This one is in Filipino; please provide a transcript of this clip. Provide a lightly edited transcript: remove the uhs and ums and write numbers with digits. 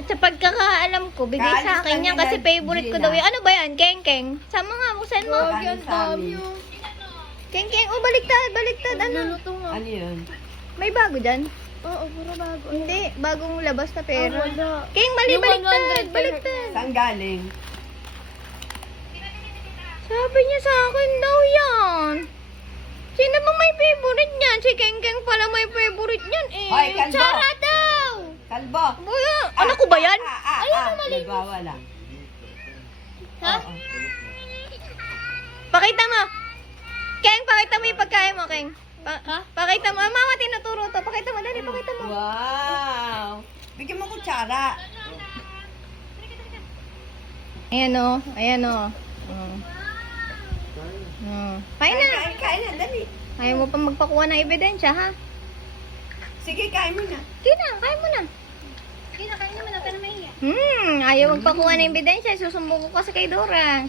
At sa pagkakaalam ko, bigay Kaalis sa akin lang yan nila, kasi favorite ko Gina. daw yan. Ano ba yan? Keng-keng? Sama nga, buksan mo. Wag yan, dami. Keng-keng. Oh, baliktad, baliktad. Ano? Luluto nga. Ano yun? May bago dyan? Oo, puro bago. Hindi, bagong labas na pera. Wala. Keng, mali, Yung baliktad, 100 baliktad. Saan galing? Sabi niya sa akin daw yan. Sino ba may favorite niyan? Si Keng-keng pala may favorite niyan eh. Hoy, kalbo. Sarah daw. Kalbo! Buya, anak ko ba yan? Nagwawala. Ha? Oo. Pakita mo. Keng, pakita mo yung pagkain mo, Keng. Ha? Pakita mo. Ah, mama, tinuturo to. Pakita mo, dali, pakita mo. Wow! Bigyan mo kutsara. Ayan o, ayan o. Kain na. Kain na, dali. Ayaw mo pa magpakuha ng ebidensya, ha? Sige, kain mo na. Sige na, kain mo na. Kinakain naman, huwag ka na mahiya. Ayaw magpakuha ng ebidensya. Susumbong ko kasi kay Dora.